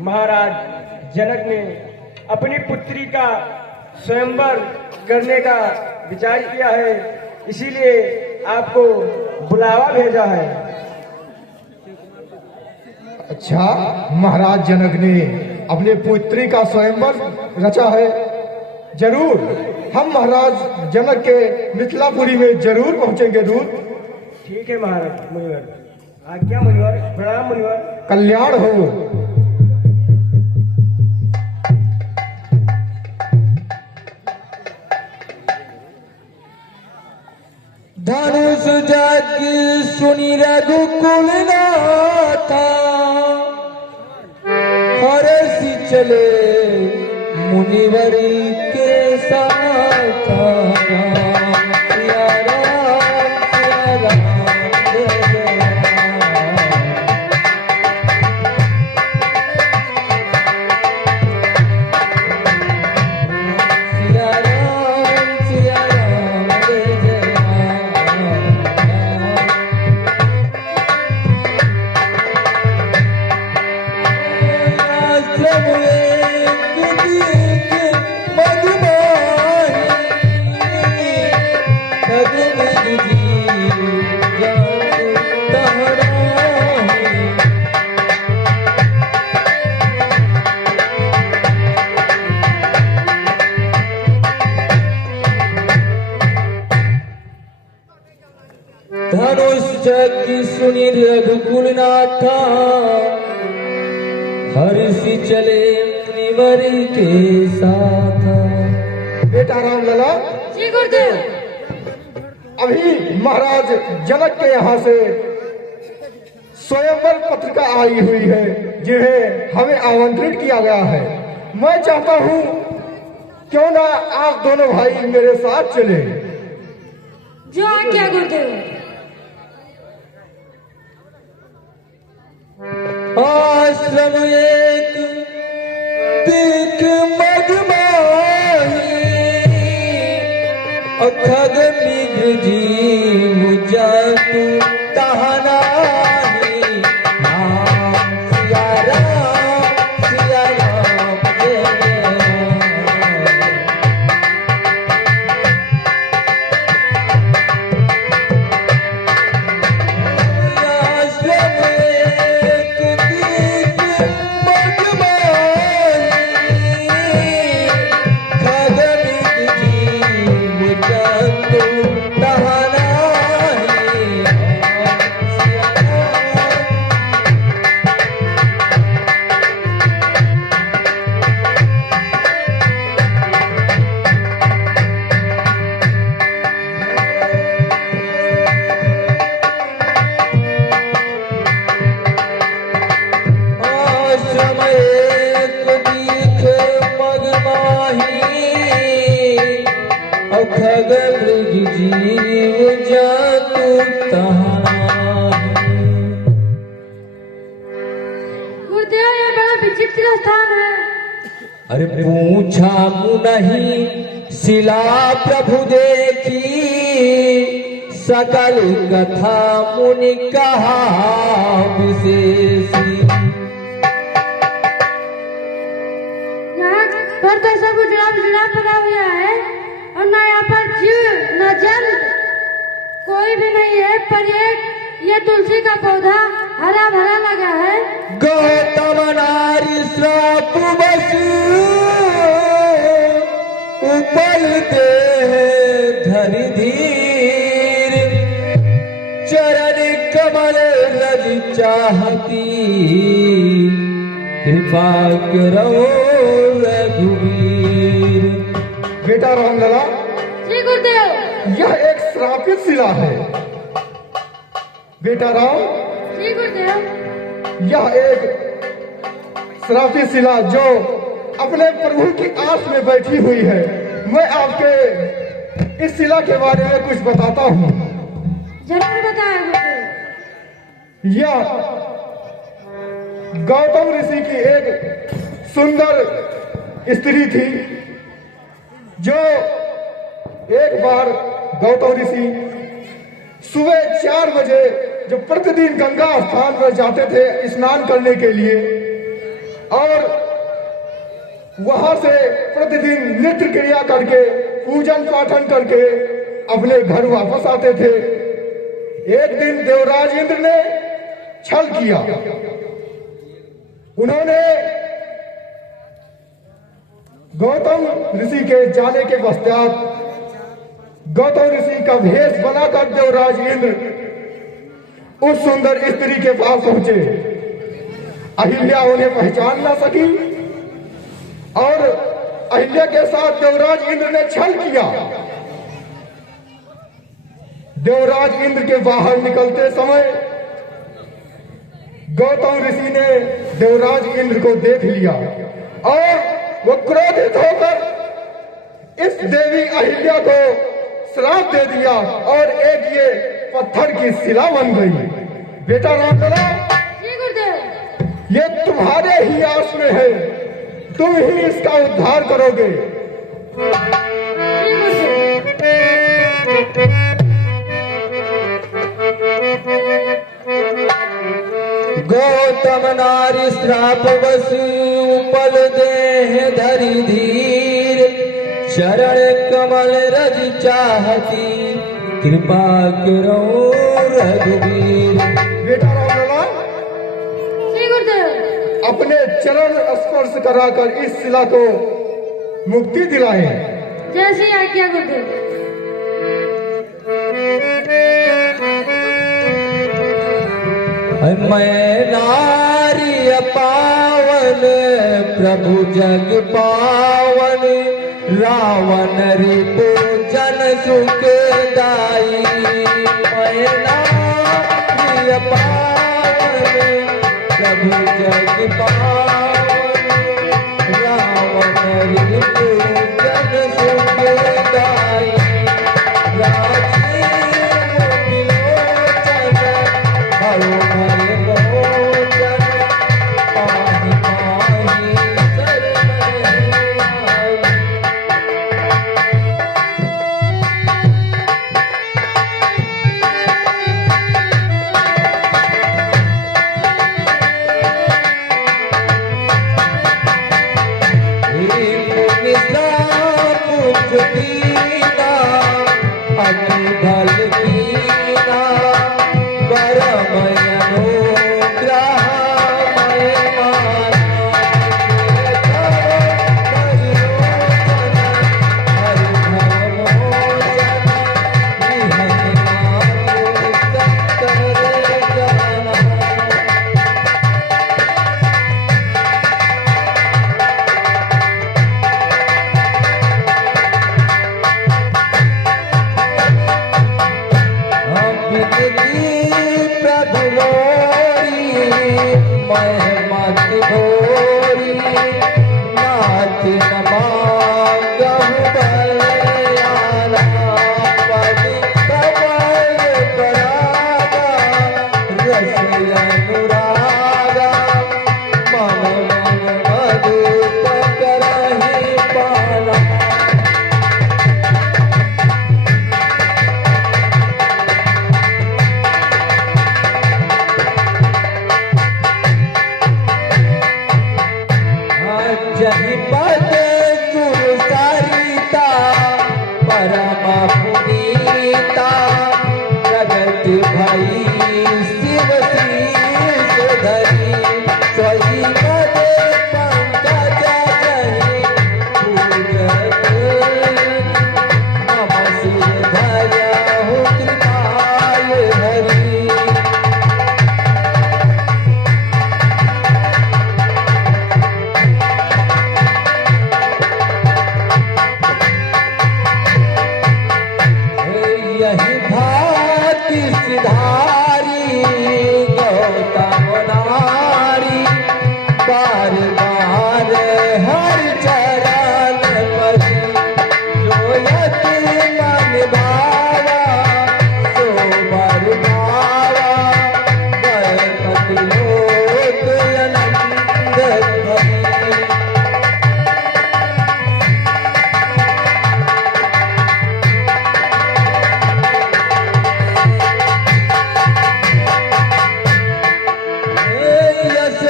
महाराज जनक ने अपनी पुत्री का स्वयंवर करने का विचार किया है, इसीलिए आपको बुलावा भेजा है। अच्छा, महाराज जनक ने अपने पुत्री का स्वयंवर रचा है। जरूर हम महाराज जनक के मिथिलापुरी में जरूर पहुंचेंगे दूत। ठीक है महाराज मुनिवर। आज्ञा मुनिवर। प्रणाम मुनिवर। कल्याण हो। धनुष जग सुनि रघुकुल नाथा, हरषि चले मुनिवरी के साथ। सिया राम जय जय राम। सिया राम जय जय राम। धनुष जग सुनि रघुकुल नाथा, हर्षि चले मुनिवरी के साथ। बेटा राम लला, जी गुरुदेव। अभी महाराज जनक के यहाँ से स्वयंवर पत्रिका आई हुई है, जिन्हें हमें आमंत्रित किया गया है। मैं चाहता हूँ क्यों ना आप दोनों भाई मेरे साथ चले। जो आज्ञा गुरुदेव। आश्रम एक दिख मगमाही, अखग मृग जीव जतु तहाँ नाही। राम सिया राम जय जय राम। आश्रम एक दिख मगमाही, खग मृग जीव जतु तहाँ नाही। सिया राम। आश्रम एक दिख मगमाही, अखग मृग जीव जतु तहाँ नाही। गुरुदेव ये बड़ा विचित्र स्थान है। अरे पूछा मुनहि शिला प्रभु देखी, सकल कथा मुनि कहा विशेषी। यहाँ पर तो सब गुजरात पड़ा हुआ है, और ना यहाँ पर जीव न जंत कोई भी नहीं है, पर ये तुलसी का पौधा हरा भरा लगा है। गौतम नारी श्राप बस, उपल दे धरि धीर। चरण कमल रज चाहती, कृपा करो रघुवीर। बेटा राम लला, जी गुरुदेव। यह एक श्रापित शिला है। बेटा राम, जी गुरुदेव। यह एक श्रापित शिला जो अपने प्रभु की आस में बैठी हुई है। मैं आपके इस शिला के बारे में कुछ बताता हूँ। जरूर बताया गुरुदेव। यह गौतम ऋषि की एक सुंदर स्त्री थी, जो एक बार गौतम ऋषि सुबह 4 बजे जो प्रतिदिन गंगा स्थान पर जाते थे स्नान करने के लिए, और वहां से प्रतिदिन नित्य क्रिया करके पूजन पाठन करके अपने घर वापस आते थे। एक दिन देवराज इंद्र ने छल किया। उन्होंने गौतम ऋषि के जाने के पश्चात गौतम ऋषि का भेष बनाकर देवराज इंद्र उस सुंदर स्त्री के पास पहुंचे। अहिल्या उन्हें पहचान ना सकी और अहिल्या के साथ देवराज इंद्र ने छल किया। देवराज इंद्र के बाहर निकलते समय गौतम ऋषि ने देवराज इंद्र को देख लिया और वो क्रोधित होकर इस देवी अहिल्या को श्राप दे दिया और एक ये पत्थर की शिला बन गई। बेटा रामलला, जी गुरुदेव। ये तुम्हारे ही आस में है, तुम ही इसका उद्धार करोगे। गौतम नारी श्राप बस उपल देह धरि धीर, शरण कमल रज चाहती, कृपा करो रघुवीर। बेटा रामलला, जी गुरुदेव। अपने चरण स्पर्श कराकर इस शिला को मुक्ति दिलाए। जैसी आज्ञा गुरुदेव। मैं नारी पावन प्रभु जग पावन, रावण रिपु जन सुख दाई। मैं नारी पावन प्रभु जग पावन, रावण रिपु जन सुख दाई।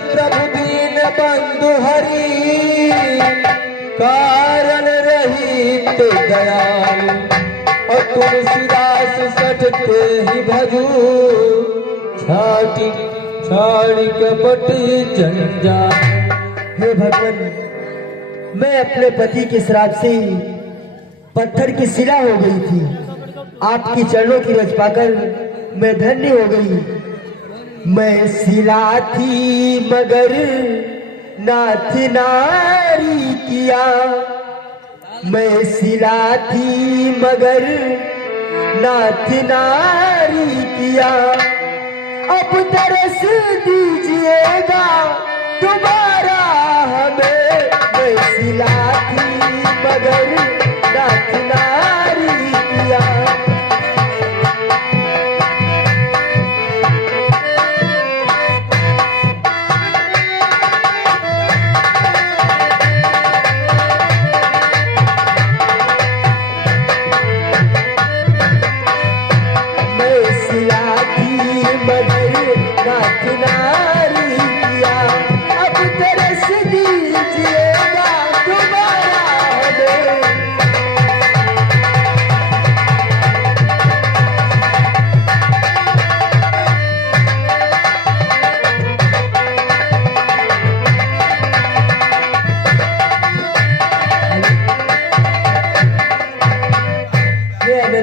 प्रभु दीन बंधु कारण रहित दयाल, और तुलसीदास सठ के ही भजू, छाटी छाड़ी कपट जंजाल। हे भगवान, मैं अपने पति के श्राप से पत्थर की शिला हो गई थी। आपकी चरणों की रज पाकर मैं धन्य हो गई। मैं शिला थी मगर नाथ नारी किया, मैं शिला थी मगर नाथ नारी किया। अब तरस दीजिएगा दोबारा हमें, मैं शिला थी मगर नाथ नारी किया।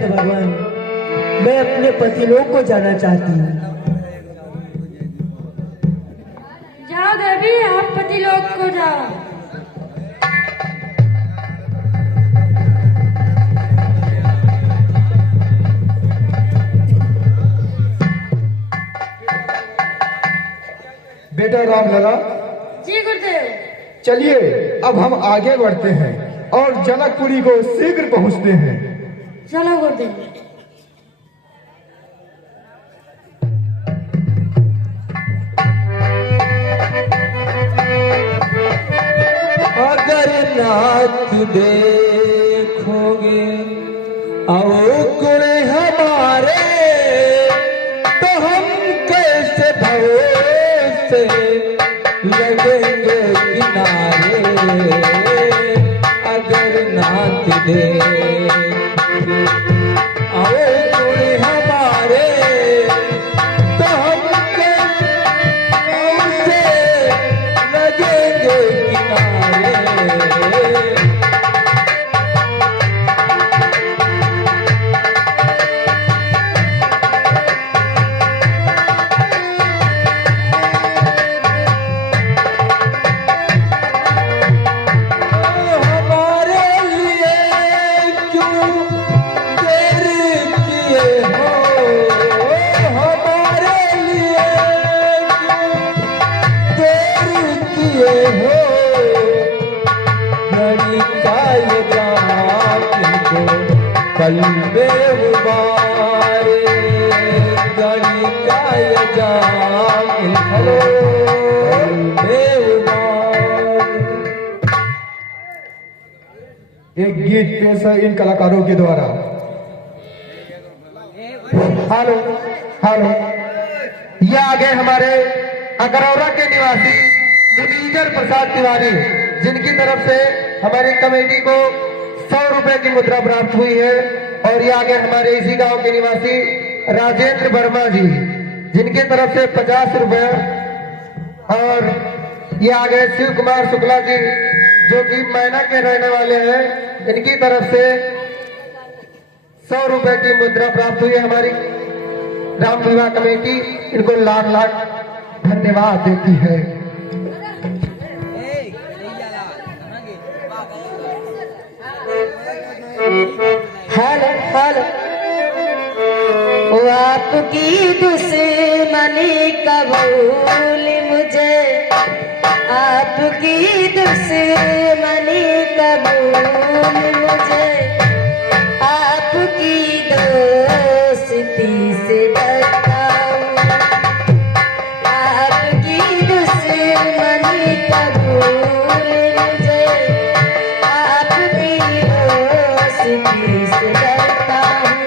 भगवान, मैं अपने पति लोग को जाना चाहती हूँ। जाओ देवी, आप पति लोग को जाओ। बेटा रामलला, जी गुरुदेव। चलिए अब हम आगे बढ़ते हैं और जनकपुरी को शीघ्र पहुंचते हैं। चलो गुरुदेव। अगर नाथ देखोगे अवगुण हमारे, तो हम कैसे भरोसे लगेंगे किनारे। अगर नाथ देखोगे अवगुण हमारे, तो हम कैसे लगेंगे किनारे। पल में उबारे गणिकाय जामिल खलो में उबारे। एक गीत पेश है इन कलाकारों के द्वारा। हेलो हेलो, ये आगे हमारे अकरौरा के निवासी मुनीजर प्रसाद तिवारी, जिनकी तरफ से हमारी कमेटी को 100 रुपए की मुद्रा प्राप्त हुई है। और ये आगे हमारे इसी गांव के निवासी राजेंद्र वर्मा जी, जिनकी तरफ से 50 रुपए। और ये आगे शिव कुमार शुक्ला जी, जो कि मैना के रहने वाले हैं, इनकी तरफ से 100 रुपए की मुद्रा प्राप्त हुई है। हमारी राम विवाह कमेटी इनको लाख लाख धन्यवाद देती है। हेलो हेलो, वो आपकी दुश्मनी कबूल मुझे, आपकी दुश्मनी कबूल मुझे, आपकी दोस्ती से डरता हूँ, आपकी दुश्मनी कबूल मुझे, आपकी दोस्ती से डरता हूँ।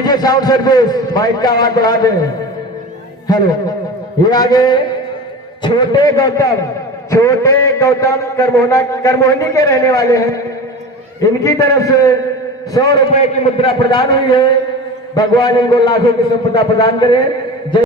डीजे साउंड सर्विस माइक का आवाज बढ़ा दें। हेलो, ये आगे छोटे गौतम करमोहनी के रहने वाले हैं। इनकी तरफ से 100 रुपए की मुद्रा प्रदान हुई है। भगवान इनको लाखों की संपदा प्रदान करें।